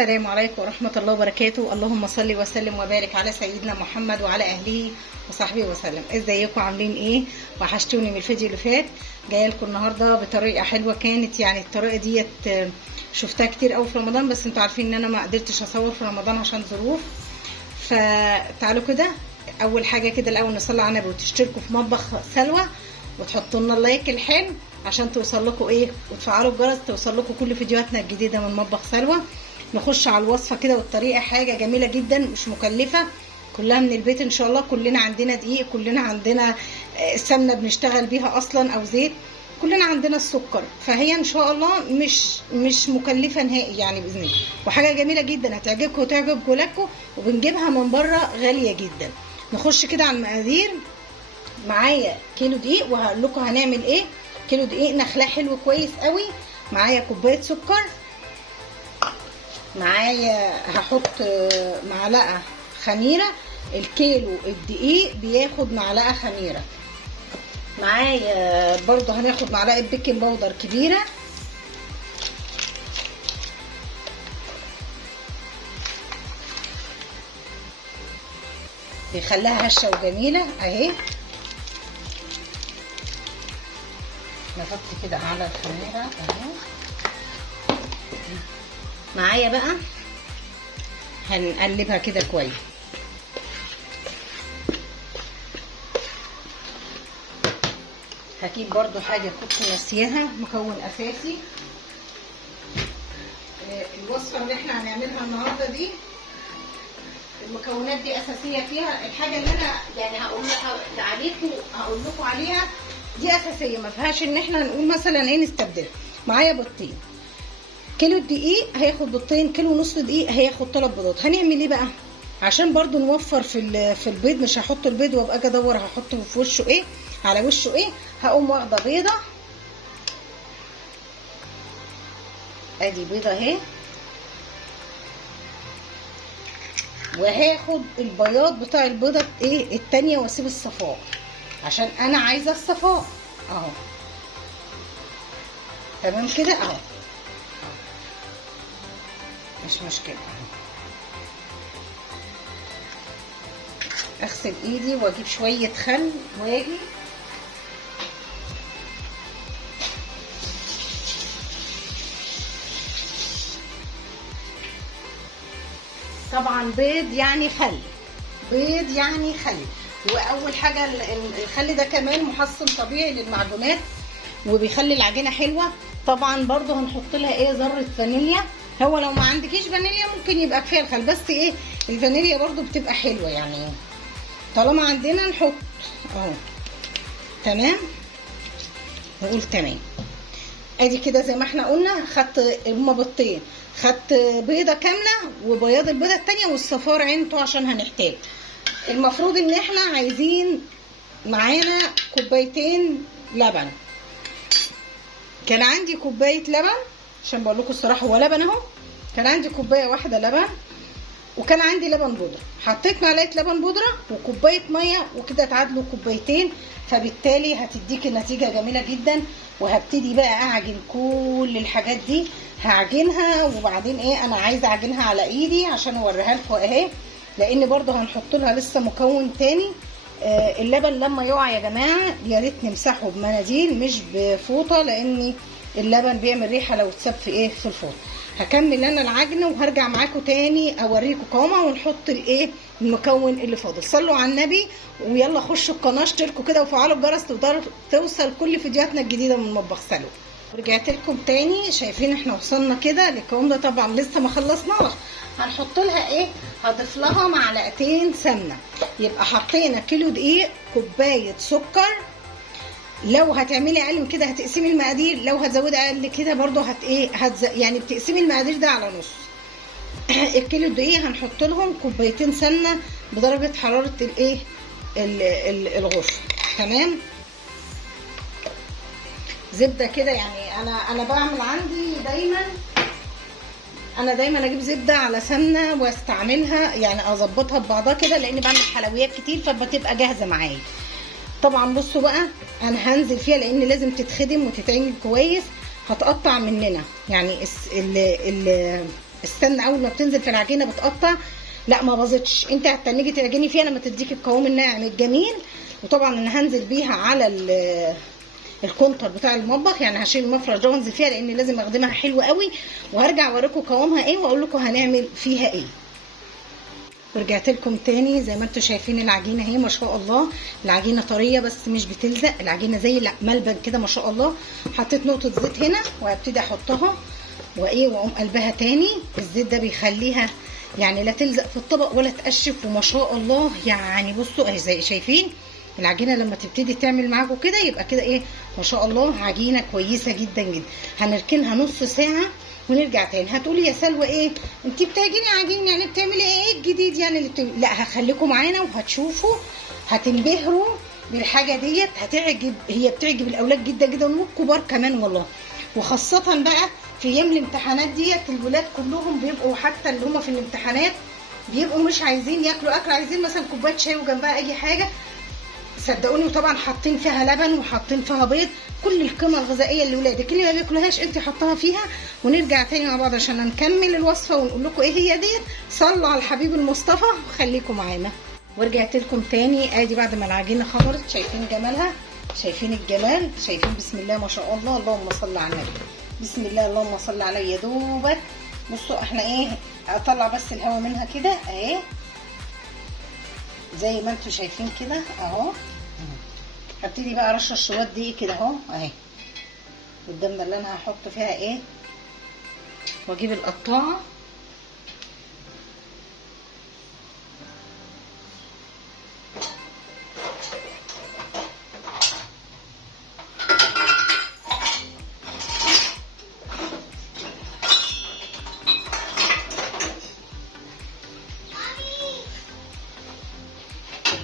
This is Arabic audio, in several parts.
السلام عليكم ورحمة الله وبركاته. اللهم صل وسلم وبارك على سيدنا محمد وعلى أهله وصحبه وسلم. ازيكم عاملين ايه؟ وحشتوني من الفيديو اللي فات. جايه لكم النهارده بطريقة حلوة. كانت يعني الطريقة ديت شفتها كتير قوي في رمضان، بس انتوا عارفين ان انا ما قدرتش اصور في رمضان عشان ظروف. فتعالوا كده اول حاجة كده الاول نصلي على النبي وتشتركوا في مطبخ سلوى وتحطوا لنا اللايك الحلو عشان توصل لكم ايه، وتفعلوا الجرس توصل لكم كل فيديوهاتنا الجديده من مطبخ سلوى. نخش على الوصفه كده، والطريقه حاجه جميله جدا مش مكلفه، كلها من البيت ان شاء الله. كلنا عندنا دقيق، كلنا عندنا سمنه بنشتغل بيها اصلا او زيت، كلنا عندنا السكر، فهي ان شاء الله مش مكلفه نهائي يعني باذن الله، وحاجه جميله جدا هتعجبكم وتعجب ولادكم، وبنجيبها من بره غاليه جدا. نخش كده على المقادير. معايا كيلو دقيق، وهقول لكم هنعمل ايه. كيلو دقيق نخلاه حلو كويس قوي. معايا كوبايه سكر، معايا هحط معلقه خميره. الكيلو الدقيق بياخد معلقه خميره. معايا برضو هناخد معلقه بيكنج باودر كبيره. بيخليها هشه وجميله اهي. نحط كده على الخميره اهي. معايا بقى هنقلبها كده كويس. هجيب برضو حاجه كنت ناسياها، مكون اساسي. الوصفه اللي احنا هنعملها النهارده دي المكونات دي اساسيه فيها. الحاجه اللي انا يعني هقول لكم عليها دي اساسيه، ما فيهاش ان احنا نقول مثلا ايه نستبدلها. معايا بيضتين. كيلو الدقيق هياخد بيضتين، كيلو ونص دقيق هياخد 3 بيضات. هنعمل ايه بقى عشان برضو نوفر في البيض؟ مش هحط البيض وابقى اجي ادور هحطه في وشه ايه، على وشه ايه. هقوم واخده بيضه، ادي بيضه اهي، وهاخد البياض بتاع البيضه ايه التانيه واسيب الصفاء عشان انا عايزه الصفاء اهو. تمام كده اهو، مش مشكله. اغسل ايدي واجيب شويه خل واجي طبعا بيض يعني خل، بيض يعني خل. واول حاجه الخل ده كمان محسن طبيعي للمعجونات وبيخلي العجينه حلوه. طبعا برضو هنحط لها ايه ذره فانيليا. هو لو ما عندكيش فانيليا ممكن يبقى كفايه الخل، بس ايه الفانيليا برضو بتبقى حلوه يعني طالما عندنا نحط اهو. تمام، نقول تمام. ادي كده زي ما احنا قلنا. خدت هما بيضتين، خدت بيضه كامله وبياض البيضه التانيه والصفار عينته عشان هنحتاج. المفروض ان احنا عايزين معانا كوبايتين لبن. كان عندي كوبايه لبن عشان بقول لكم الصراحه هو لبن اهو. كان عندي كوبايه واحده لبن، وكان عندي لبن بودره. حطيت معلقه لبن بودره وكوبايه ميه وكده اتعادلوا كوبايتين، فبالتالي هتديكي نتيجه جميله جدا. وهبتدي بقى اعجن كل الحاجات دي، هعجنها وبعدين ايه انا عايزه اعجنها على ايدي عشان اوريها لكم اهي، لان برضو هنحط لها لسه مكون تاني. اللبن لما يقع يا جماعه يا ريت نمسحه بمناديل مش بفوطه، لان اللبن بيعمل ريحه لو اتساب في ايه في الفوطه. هكمل انا العجن وهرجع معاكم تاني اوريكم قوامها ونحط الايه المكون اللي فاضل. صلوا على النبي ويلا خشوا القناه اشتركوا كده وفعلوا الجرس توصل كل فيديوهاتنا الجديده من مطبخ سلوى. رجعت لكم تاني. شايفين احنا وصلنا كده للقوام ده. طبعا لسه ما خلصناش. هنحط لها ايه، هضيف لها معلقتين سمنه. يبقى حطينا كيلو دقيق، كوبايه سكر. لو هتعملي اقل من كده هتقسمي المقادير، لو هتزودي اقل كده برضو يعني بتقسمي المقادير ده على نص. الكيلو دقيق هنحط لهم كوبايتين سمنه بدرجه حراره الايه الغرفه. تمام. زبده كده يعني انا بعمل عندي دايما اجيب زبده على سمنه واستعملها، يعني اظبطها ببعضها كده، لان بعمل حلويات كتير فبتبقى جاهزه معايا. طبعا بصوا بقى انا هنزل فيها لان لازم تتخدم وتتعمل كويس. هتقطع مننا يعني استنى اول ما بتنزل في العجينه بتقطع، لا ما باظتش. انت هتنيجي تعجني فيها لما تديكي القوام الناعم الجميل. وطبعا انا هنزل بيها على الكونتر بتاع المطبخ، يعني هشيل المفرش ده وانزل فيها لان لازم اخدمها حلوه قوي، وهرجع اوريكم قوامها ايه واقول لكم هنعمل فيها ايه. ورجعت لكم تاني زي ما انتم شايفين العجينه اهي ما شاء الله. العجينه طريه بس مش بتلزق، العجينه زي الملبن كده ما شاء الله. حطيت نقطه زيت هنا وهبتدي احطها واقوم قلبها تاني. الزيت ده بيخليها يعني لا تلزق في الطبق ولا تقشف، وما شاء الله يعني بصوا اهي زي شايفين العجينه لما تبتدي تعمل معاكم كده يبقى كده ايه ما شاء الله عجينه كويسه جدا جدا. هنركنها نص ساعه ونرجع تاني. هتقولي يا سلوى ايه انت بتعجني عجين يعني بتعملي ايه الجديد يعني اللي لا هخليكم معانا وهتشوفوا هتنبهروا بالحاجه ديت. هي بتعجب الاولاد جدا جدا والكبار كمان والله. وخاصه بقى في ايام الامتحانات ديت الولاد كلهم بيبقوا حتى اللي هم في الامتحانات بيبقوا مش عايزين ياكلوا اكل، عايزين مثلا كوبايه شاي وجنبها اي حاجه. صدقوني وطبعا حاطين فيها لبن وحاطين فيها بيض، كل القيمه الغذائيه اللي ولادك اللي ما بياكلوهاش انت حطها فيها. ونرجع تاني مع بعض عشان نكمل الوصفه ونقول لكم ايه هي ديت. صلوا على الحبيب المصطفى وخليكم معانا. ورجعت لكم تاني ادي بعد ما العجينه خمرت. شايفين جمالها؟ شايفين الجمال؟ شايفين بسم الله ما شاء الله. اللهم صل على النبي. بسم الله اللهم صل على يا دوبك. بصوا احنا ايه اطلع بس الهواء منها كده اهي زي ما انتم شايفين كده اهو. هبتدي بقى ارشش شويه دقيق كده اهو اهي قدامنا اللي انا هحط فيها ايه. واجيب القطاعه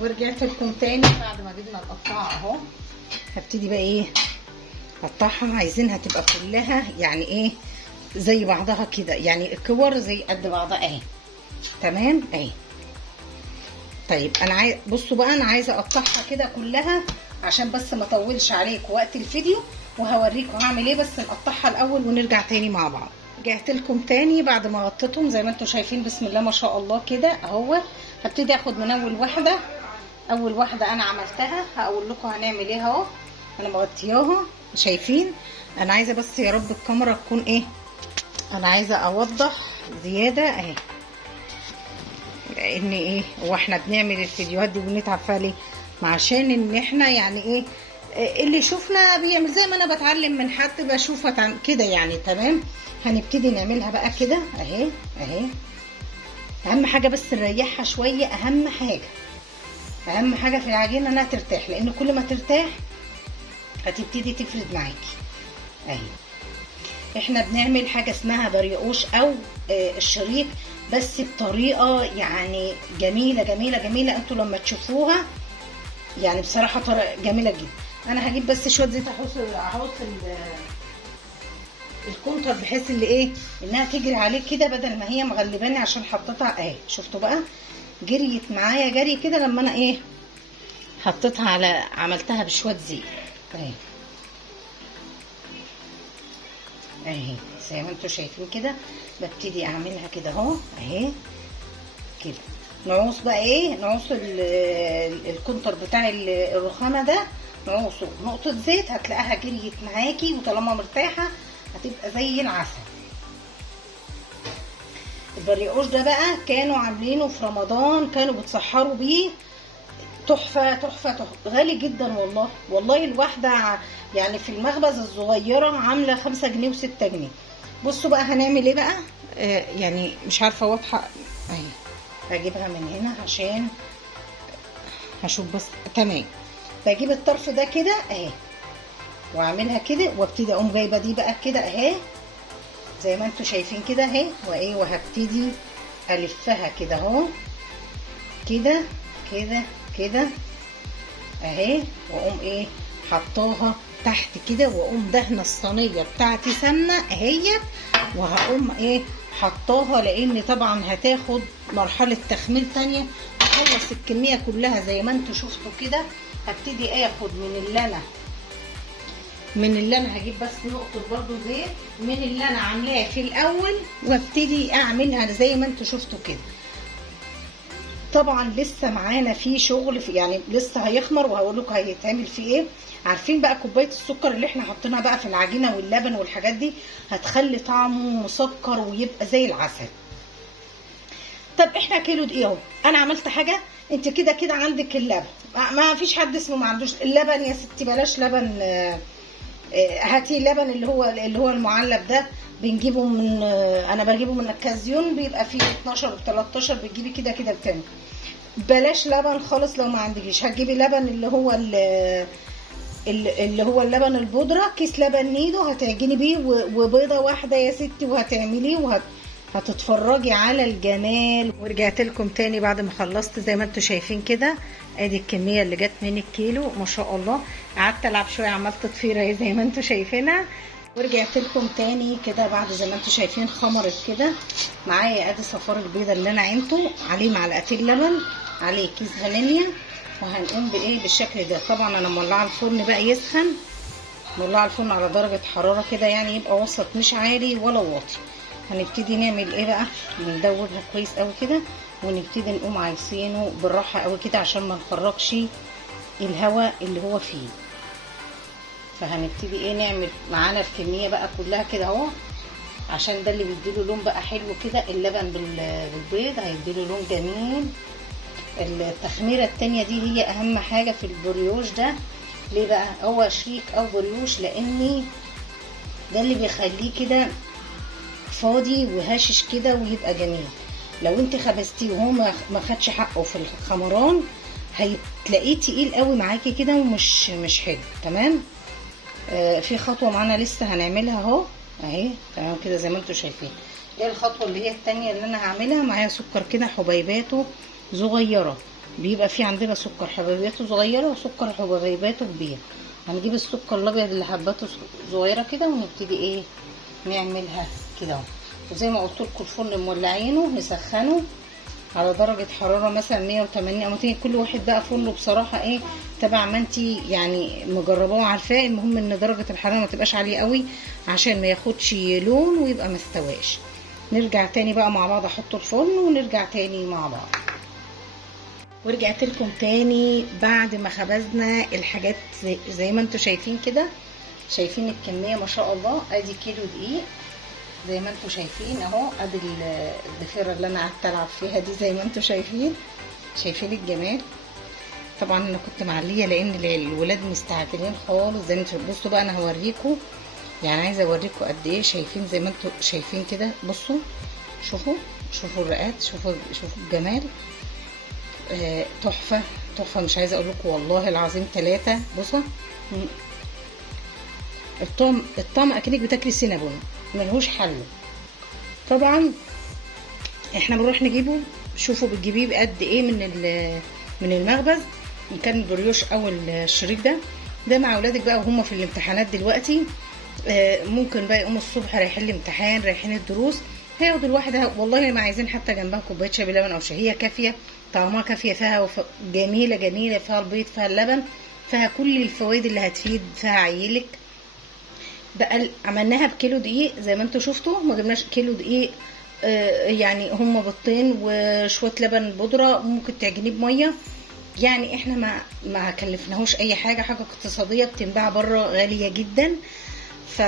ورجعت لكم تاني بعد ما جبنا القطاعه اهو. هبتدي بقى ايه اقطعها. عايزينها تبقى كلها يعني ايه زي بعضها كده، يعني الكور زي قد بعضها اهي تمام اهي. طيب انا بصوا بقى انا عايزه اقطعها كده كلها عشان بس ما اطولش عليكم وقت الفيديو، وهوريكم هعمل ايه. بس نقطعها الاول ونرجع تاني مع بعض. رجعت لكم تاني بعد ما غطيتهم زي ما انتم شايفين بسم الله ما شاء الله كده اهو. هبتدي اخد من اول واحده. اول واحده انا عملتها هقول لكم هنعمل ايه اهو. انا مغطياها شايفين. انا عايزه بس يا رب الكاميرا تكون ايه، انا عايزه اوضح زياده اهي لان ايه هو احنا بنعمل الفيديوهات دي وبنتعب فيها ليه؟ عشان ان احنا يعني ايه اللي شفنا بيعمل زي ما انا بتعلم من حد بشوفها كده يعني تمام. هنبتدي نعملها بقى كده اهي اهي. اهم حاجه بس نريحها شويه. اهم حاجه في العجينه انها ترتاح، لان كل ما ترتاح هتبتدي تفرد معاكي اهي. احنا بنعمل حاجه اسمها بريقوش او الشريط بس بطريقه يعني جميله جميله جميله. انتوا لما تشوفوها يعني بصراحه طريقه جميله جدا. انا هجيب بس شويه زيت احط الكونتر بحيث اللي ايه انها تجري عليه كده بدل ما هي مغلباني عشان حطيتها اهي. شفتوا بقى جريت معايا جري كده لما انا ايه حطيتها على عملتها بشويه زيت اهي اهي زي ما انتوا شايفين كده. ببتدي اعملها كده اهو اهي كده. نعوص بقى ايه نعوص الكونتر بتاع الرخامه ده نعوصه نقطه زيت هتلاقيها جريت معاكي. وطالما مرتاحه هتبقى زي العسل. البريقوش ده بقى كانوا عاملينه في رمضان، كانوا بتسحروا بيه تحفه تحفه تحفه. غالي جدا والله. والله الواحده يعني في المخبز الصغيره عامله 5 جنيه و6 جنيه. بصوا بقى هنعمل ايه بقى يعني مش عارفه واضحه اهي. هجيبها من هنا عشان هشوف بس تمام. بجيب الطرف ده كده اهي واعملها كده وابتدي اقوم جايبه دي بقى كده اهي زي ما انتوا شايفين كده اهي وايه. وهبتدي الفها كده اهو كده كده كده اهي. واقوم ايه حطاها تحت كده واقوم دهنه الصينيه بتاعتي سمنه اهي. وهقوم ايه حطاها لان طبعا هتاخد مرحله تخمير تانية. اخلص الكميه كلها زي ما انتوا شفتوا كده. هبتدي اخد من اللي انا من اللي انا هجيب بس نقطه برضو زيت من اللي انا عاملاه في الاول، وابتدي اعملها زي ما انتوا شفتوا كده. طبعا لسه معانا في شغل يعني لسه هيخمر، وهقول لكم هيتعمل فيه ايه. عارفين بقى كوبايه السكر اللي احنا حاطينها بقى في العجينه واللبن والحاجات دي هتخلي طعمه مسكر ويبقى زي العسل. طب احنا كيلو دقيق اهو، انا عملت حاجه. انت كده كده عندك اللبن، ما فيش حد اسمه ما عندوش اللبن يا ستي، بلاش لبن. هاتي لبن اللي هو المعلب ده، بنجيبه من انا بجيبه من الكازيون، بيبقى فيه 12 و 13، بتجيبي كده كده بتعمل. بلاش لبن خالص لو ما عندكيش، هتجيبي لبن اللي هو اللبن البودره، كيس لبن نيدو هتعجني بيه، وبيضه واحده يا ستي وهتعمليه هتتفرجي على الجمال. ورجعت لكم تاني بعد ما خلصت زي ما انتم شايفين كده. ادي الكميه اللي جت من الكيلو ما شاء الله. قعدت العب شويه، عملت تطفيره زي ما انتم شايفينها. ورجعت لكم تاني كده بعد زي ما انتم شايفين خمرت كده معايا. ادي صفار البيضه اللي انا عينته عليه معلقتين لبن، عليه كيس فانيليا، وهنقوم بايه بالشكل ده. طبعا انا مولعه الفرن بقى يسخن، مولعه الفرن على درجه حراره كده يعني يبقى وسط مش عالي ولا واطي. هنبتدي نعمل ايه بقى، ندوبها كويس قوي كده، ونبتدي نقوم عايصينه بالراحه قوي كده عشان ما نخرجش الهواء اللي هو فيه. فهنبتدي ايه نعمل معانا الكميه بقى كلها كده اهو، عشان ده اللي بيديله لون بقى حلو كده. اللبن بالبيض هيديله لون جميل. التخميره التانيه دي هي اهم حاجه في البريوش ده. ليه بقى هو شيك او بريوش؟ لاني ده اللي بيخليه كده فاضي وهشش كده ويبقى جميل. لو انت خبزتيه وهو ما خدش حقه في الخمران هتلاقيه تقيل قوي معاكي كده ومش حلو. تمام. في خطوه معانا لسه هنعملها اهو اهي. تمام كده زي ما انتم شايفين. دي الخطوه اللي هي التانيه اللي انا هعملها. معايا سكر كده حبيباته صغيره، بيبقى في عندنا سكر حبيباته صغيره وسكر حبيباته كبير. هنجيب السكر الابيض اللي حباته صغيره كده ونبتدي ايه نعملها كده اهو. وزي ما قلت لكم الفرن مولعينه نسخنه على درجه حراره مثلا 180 او 200. كل واحد بقى فرنه بصراحه ايه تبع ما انت يعني مجرباه وعارفاه. المهم ان درجه الحراره ما تبقاش عاليه قوي عشان ما ياخدش لون ويبقى ما استواش. نرجع تاني بقى مع بعض، احط الفرن ونرجع تاني مع بعض. ورجعت لكم تاني بعد ما خبزنا الحاجات زي ما انتم شايفين كده. شايفين الكميه ما شاء الله. ادي كيلو دقيق زي ما انتم شايفين اهو. ادي الضفيره اللي انا قعدت العب فيها دي زي ما انتم شايفين. شايفين الجمال. طبعا انا كنت معليه لان الولاد مستعجلين خالص. زي ما انتم بصوا بقى انا هوريكم، يعني عايزه اوريكم قد ايه. شايفين زي ما انتم شايفين كده. بصوا شوفوا الرقات، شوفوا الجمال. تحفه تحفه. مش عايزه اقول لكم والله العظيم 3. بصوا الطعم اكنك بتاكلي سينابون، ملهوش حل. طبعا احنا بنروح نجيبه. شوفوا بتجيبيه بقد ايه من المخبز، ان كان البريوش او الشريك ده مع اولادك بقى وهم في الامتحانات دلوقتي. ممكن بقى يقوموا الصبح رايحين الامتحان رايحين الدروس، هياخدوا الواحده والله ما عايزين حتى جنبها كوبايه شاي بلبن او شاي. هي كافيه، طعمها كافيه، فيها جميله فيها البيض فيها اللبن فيها كل الفوائد اللي هتفيد فيها عيلك. بقى عملناها بكيلو دقيق زي ما انتم شفتوا. ما جبناش كيلو دقيق يعني هما بيضتين وشويه لبن بودره، ممكن تعجنيه بميه. يعني احنا ما كلفناهوش اي حاجه اقتصاديه بتنباع بره غاليه جدا. ف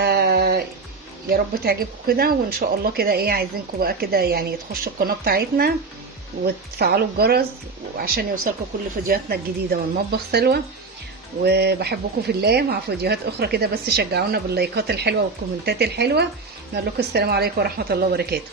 يا رب تعجبكم كده. وان شاء الله كده ايه عايزينكم بقى كده يعني تخشوا القناه بتاعتنا وتفعلوا الجرس عشان يوصلكم كل فيديوهاتنا الجديده من مطبخ سلوى. وبحبكم في الله. مع فيديوهات اخرى كده بس شجعونا باللايكات الحلوه والكومنتات الحلوه. نقول لكم السلام عليكم ورحمه الله وبركاته.